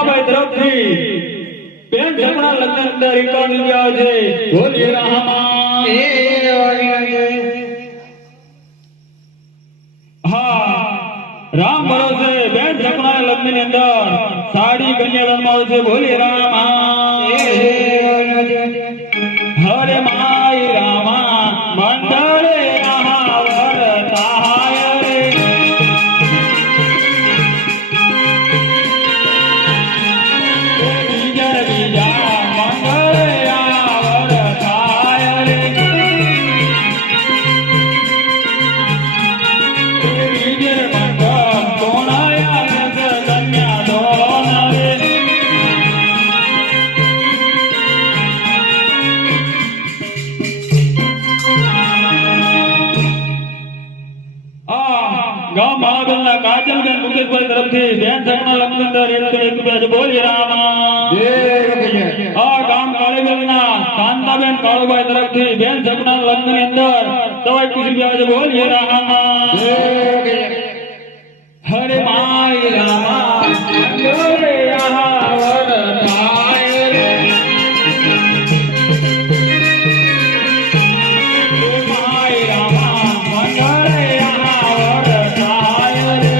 હેમાભાઈ તરફથી બેન જમણા લગ્ન અંદર એકાદ રૂપિયા છે બોલીએ રામા હા રામ ભરોસે બેન જમણા લગ્ન ની અંદર સાડી કન્યાદાનમાં આવશે બોલીએ રામા હરે માઈ રામા મંડળે કાજલબેન મુકેશભાઈ તરફથી બેન જમણા લગ્ન અંદર 101 રૂપિયા બોલી રામા આ ગામ કાળીબેલના કાંતાબેન કાળુભાઈ તરફથી બેન જમણા લગ્ન ની અંદર 121 રૂપિયા બોલી રામા હરે માઈ રામા હરે આહવર થાય રે માઈ રામા મંગળે આહવર થાય રે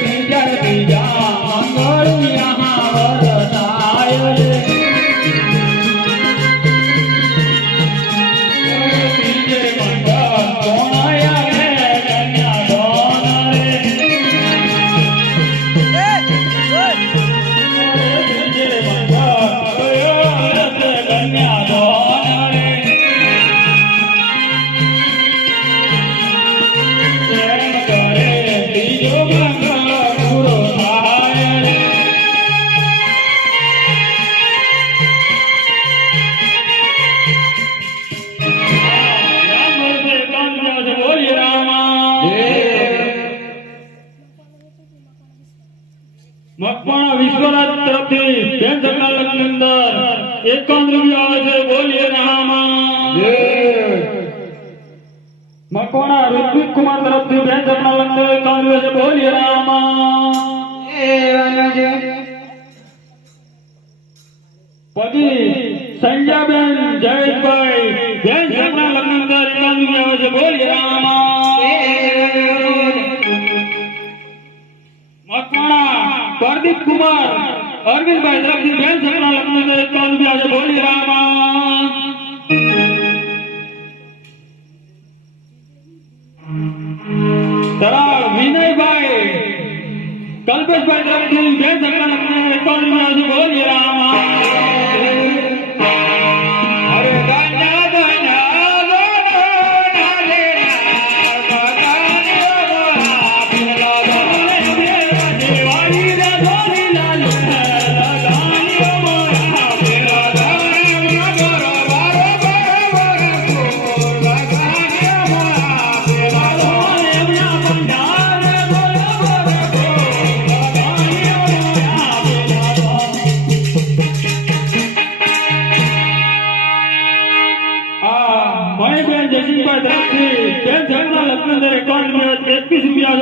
બીજા બીજા મંગળ આહવર થાય રે મકવાણા વિશ્વનાથ તરફથી બેન જમણા લગ્ન અંદર 51 રૂપિયા આવે છે બોલીએ રામા મકવાણા ઋત્વિક કુમાર તરફથી બેન જમણા લગ્ન અંદર 51 રૂપિયા છે બોલીએ રામા પછી સંજયબેન જયેશભાઈ બેન જમણા લગ્ન અંદર 51 રૂપિયા આવે છે બોલીએ રામા મકવાણા પ્રદીપ કુમાર અરવિંદભાઈ તરફથી બેન જમણા લગ્ન અંદર 51 રૂપિયા છે બોલી રામા તરાળ વિનયભાઈ કલ્પેશભાઈ તરફથી બેન જમણા લગ્ન અંદર 51 રૂપિયા છે બોલી રામા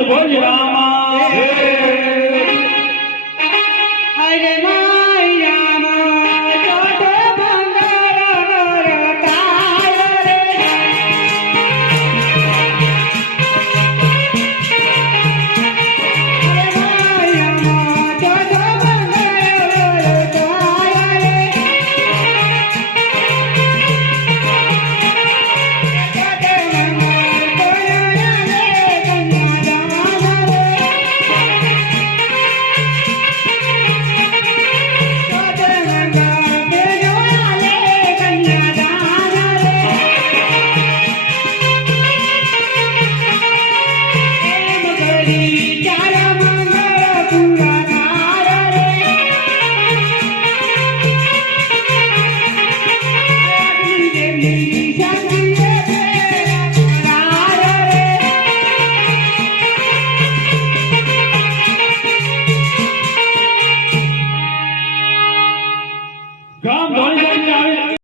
બોલી રામા હરે માઈ રામા જોતો બંગાર તાય રે હરે માઈ રામા જોતો બંગાર તાય રે ગામ ધોળીધામની